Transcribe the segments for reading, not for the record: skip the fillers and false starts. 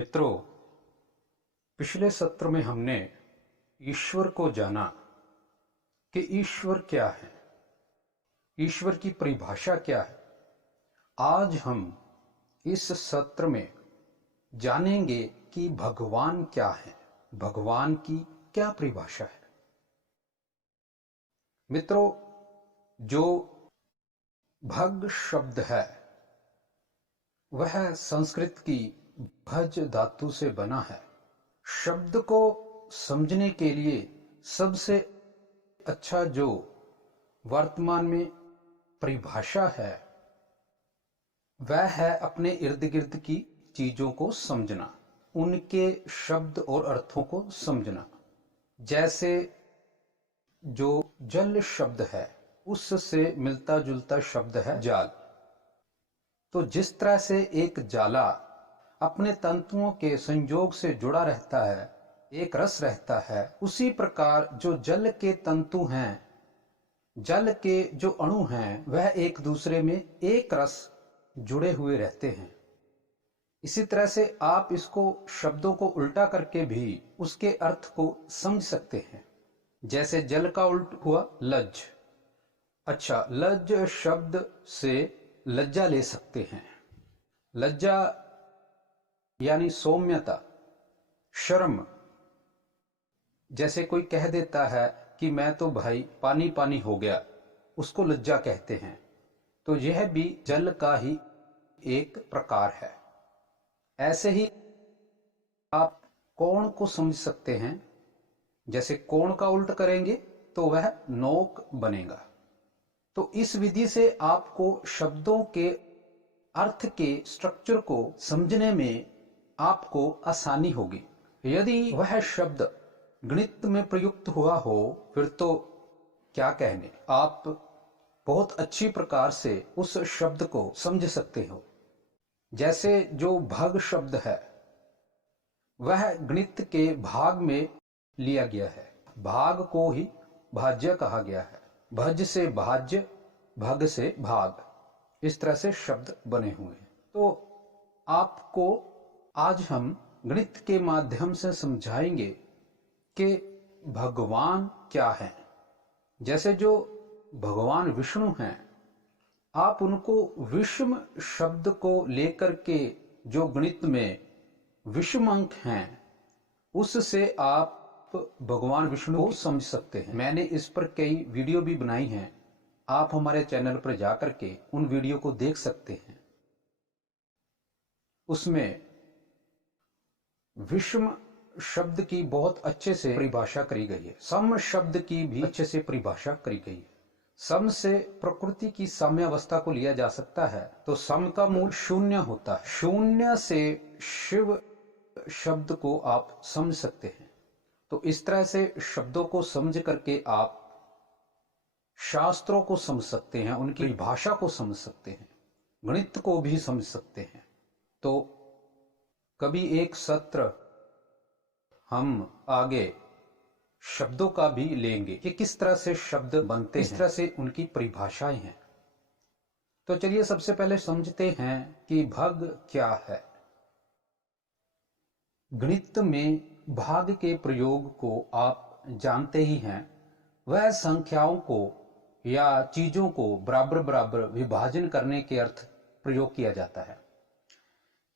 मित्रों, पिछले सत्र में हमने ईश्वर को जाना कि ईश्वर क्या है, ईश्वर की परिभाषा क्या है। आज हम इस सत्र में जानेंगे कि भगवान क्या है, भगवान की क्या परिभाषा है। मित्रों, जो भग शब्द है वह संस्कृत की भज धातु से बना है। शब्द को समझने के लिए सबसे अच्छा जो वर्तमान में परिभाषा है वह है अपने इर्द गिर्द की चीजों को समझना, उनके शब्द और अर्थों को समझना। जैसे जो जल शब्द है उससे मिलता जुलता शब्द है जाल। तो जिस तरह से एक जाला अपने तंतुओं के संयोग से जुड़ा रहता है, एक रस रहता है, उसी प्रकार जो जल के तंतु हैं, जल के जो अणु हैं, वह एक दूसरे में एक रस जुड़े हुए रहते हैं। इसी तरह से आप इसको शब्दों को उल्टा करके भी उसके अर्थ को समझ सकते हैं। जैसे जल का उल्ट हुआ लज्ज। अच्छा, लज्ज शब्द से लज्जा ले सकते हैं। लज्जा यानी सौम्यता, शर्म। जैसे कोई कह देता है कि मैं तो भाई पानी पानी हो गया, उसको लज्जा कहते हैं। तो यह भी जल का ही एक प्रकार है। ऐसे ही आप कोण को समझ सकते हैं। जैसे कोण का उल्ट करेंगे तो वह नोक बनेगा। तो इस विधि से आपको शब्दों के अर्थ के स्ट्रक्चर को समझने में आपको आसानी होगी। यदि वह शब्द गणित में प्रयुक्त हुआ हो फिर तो क्या कहने, आप बहुत अच्छी प्रकार से उस शब्द को समझ सकते हो। जैसे जो भाग शब्द है वह गणित के भाग में लिया गया है। भाग को ही भाज्य कहा गया है। भज से भाज्य, भग से भाग, इस तरह से शब्द बने हुए हैं। तो आपको आज हम गणित के माध्यम से समझाएंगे कि भगवान क्या है। जैसे जो भगवान विष्णु हैं, आप उनको विषम शब्द को लेकर के जो गणित में विषम अंक हैं उससे आप भगवान विष्णु को समझ सकते हैं। मैंने इस पर कई वीडियो भी बनाई हैं, आप हमारे चैनल पर जाकर के उन वीडियो को देख सकते हैं। उसमें विषम शब्द की बहुत अच्छे से परिभाषा करी गई है। सम शब्द की भी अच्छे से परिभाषा करी गई है। सम से प्रकृति की साम्यावस्था को लिया जा सकता है। तो सम का मूल शून्य होता है। शून्य से शिव शब्द को आप समझ सकते हैं। तो इस तरह से शब्दों को समझ करके आप शास्त्रों को समझ सकते हैं, उनकी भाषा को समझ सकते हैं, गणित को भी समझ सकते हैं। तो कभी एक सत्र हम आगे शब्दों का भी लेंगे कि किस तरह से शब्द बनते हैं, किस तरह से उनकी परिभाषाएं हैं। तो चलिए सबसे पहले समझते हैं कि भाग क्या है। गणित में भाग के प्रयोग को आप जानते ही हैं। वह संख्याओं को या चीजों को बराबर बराबर विभाजन करने के अर्थ प्रयोग किया जाता है।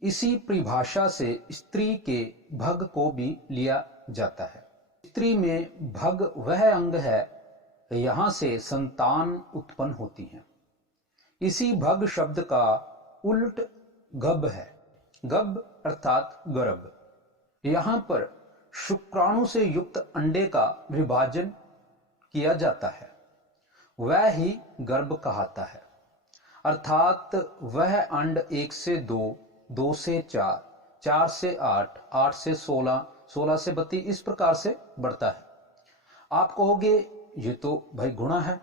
इसी परिभाषा से स्त्री के भग को भी लिया जाता है। स्त्री में भग वह अंग है यहां से संतान उत्पन्न होती है। इसी भग शब्द का उल्ट गभ है। गभ अर्थात गर्भ। यहां पर शुक्राणु से युक्त अंडे का विभाजन किया जाता है, वह ही गर्भ कहलाता है। अर्थात वह अंड 1 से 2, 2 से 4, 4 से 8, 8 से 16, 16 से 32 इस प्रकार से बढ़ता है। आप कहोगे ये तो भाई गुणा है।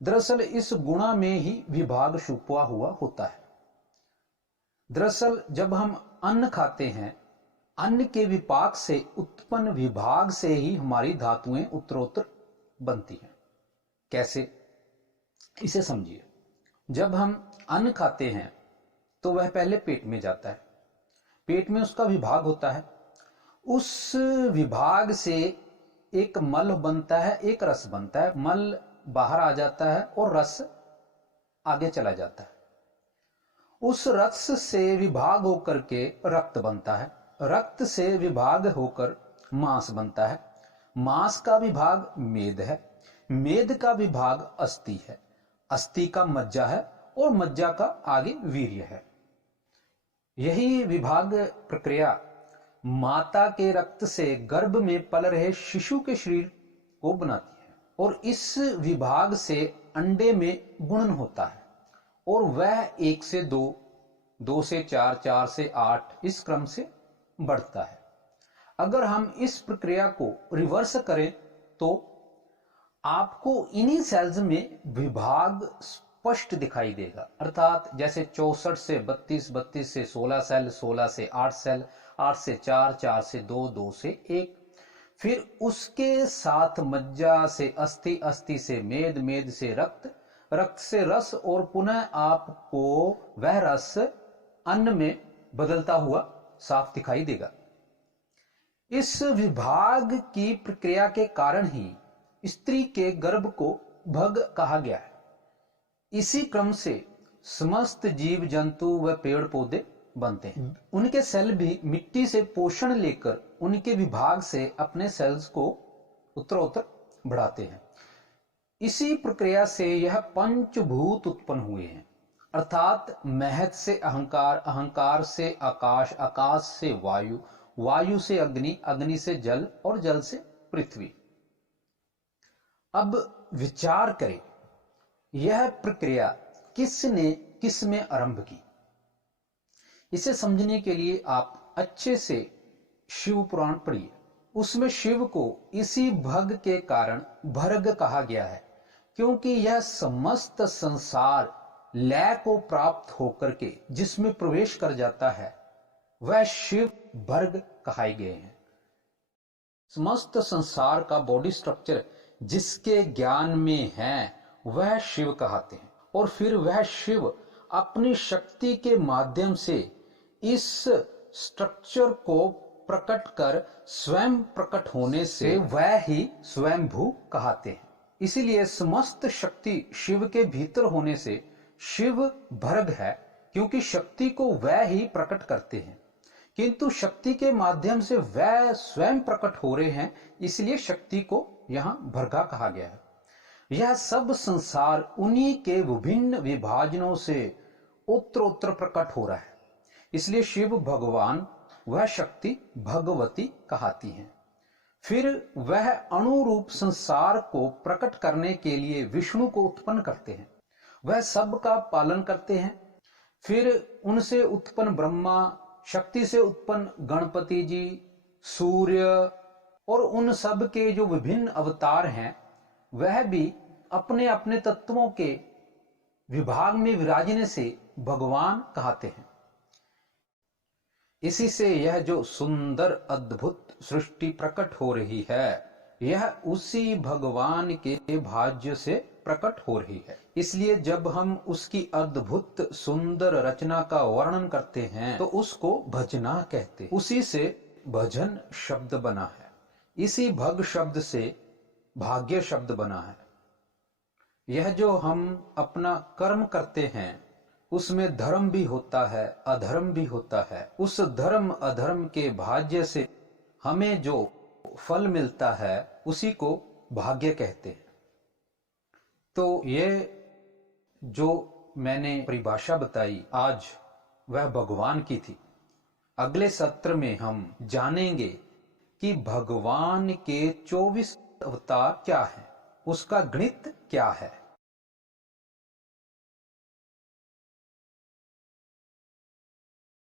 दरअसल इस गुणा में ही विभाग छुपा हुआ होता है। दरअसल जब हम अन्न खाते हैं, अन्न के विपाक से उत्पन्न विभाग से ही हमारी धातुएं उत्तरोत्तर बनती हैं। कैसे, इसे समझिए। जब हम अन्न खाते हैं तो वह पहले पेट में जाता है। पेट में उसका विभाग होता है, उस विभाग से एक मल बनता है, एक रस बनता है। मल बाहर आ जाता है और रस आगे चला जाता है। उस रस से विभाग होकर के रक्त बनता है, रक्त से विभाग होकर मांस बनता है, मांस का विभाग मेद है, मेद का विभाग अस्थि है, अस्थि का मज्जा है और मज्जा का आगे वीर्य है। यही विभाग प्रक्रिया माता के रक्त से गर्भ में पल रहे शिशु के शरीर को बनाती है और इस विभाग से अंडे में गुणन होता है और वह 1 से 2, 2 से 4, 4 से 8 इस क्रम से बढ़ता है। अगर हम इस प्रक्रिया को रिवर्स करें तो आपको इन्हीं सेल्स में विभाग स्पष्ट दिखाई देगा। अर्थात जैसे 64 से 32, 32 से 16 सेल, 16 से 8 सेल, 8 से 4, 4 से 2, 2 से 1, फिर उसके साथ मज्जा से अस्थि, अस्थि से मेद, मेद से रक्त, रक्त से रस और पुनः आपको वह रस अन्न में बदलता हुआ साफ दिखाई देगा। इस विभाग की प्रक्रिया के कारण ही स्त्री के गर्भ को भग कहा गया है। इसी क्रम से समस्त जीव जंतु व पेड़ पौधे बनते हैं। उनके सेल भी मिट्टी से पोषण लेकर उनके विभाग से अपने सेल्स को उत्तरोत्तर बढ़ाते हैं। इसी प्रक्रिया से यह पंचभूत उत्पन्न हुए हैं, अर्थात महत से अहंकार, अहंकार से आकाश, आकाश से वायु, वायु से अग्नि, अग्नि से जल और जल से पृथ्वी। अब विचार करें, यह प्रक्रिया किसने किस में आरंभ की? इसे समझने के लिए आप अच्छे से शिव पुराण पढ़िए। उसमें शिव को इसी भग के कारण भर्ग कहा गया है, क्योंकि यह समस्त संसार लय को प्राप्त होकर के जिसमें प्रवेश कर जाता है वह शिव भर्ग कहाए गए हैं। समस्त संसार का बॉडी स्ट्रक्चर जिसके ज्ञान में है वह शिव कहते हैं और फिर वह शिव अपनी शक्ति के माध्यम से इस स्ट्रक्चर को प्रकट कर स्वयं प्रकट होने से वह ही स्वयंभू कहते हैं। इसीलिए समस्त शक्ति शिव के भीतर होने से शिव भर्ग है, क्योंकि शक्ति को वह ही प्रकट करते हैं, किंतु शक्ति के माध्यम से वह स्वयं प्रकट हो रहे हैं, इसलिए शक्ति को यहां भर्गा कहा गया है। यह सब संसार उन्हीं के विभिन्न विभाजनों से उत्तरोत्तर प्रकट हो रहा है, इसलिए शिव भगवान वह शक्ति भगवती कहती हैं। फिर वह अनुरूप संसार को प्रकट करने के लिए विष्णु को उत्पन्न करते हैं, वह सब का पालन करते हैं। फिर उनसे उत्पन्न ब्रह्मा, शक्ति से उत्पन्न गणपति जी, सूर्य और उन सब के जो विभिन्न अवतार हैं वह भी अपने अपने तत्वों के विभाग में विराजने से भगवान कहते हैं। इसी से यह जो सुंदर अद्भुत सृष्टि प्रकट हो रही है यह उसी भगवान के भाज्य से प्रकट हो रही है। इसलिए जब हम उसकी अद्भुत सुंदर रचना का वर्णन करते हैं तो उसको भजना कहते हैं। उसी से भजन शब्द बना है, इसी भग शब्द से भाग्य शब्द बना है। यह जो हम अपना कर्म करते हैं उसमें धर्म भी होता है, अधर्म भी होता है। उस धर्म अधर्म के भाग्य से हमें जो फल मिलता है उसी को भाग्य कहते हैं। तो ये जो मैंने परिभाषा बताई आज वह भगवान की थी। अगले सत्र में हम जानेंगे कि भगवान के 24 अवतार क्या हैं, उसका गणित क्या है।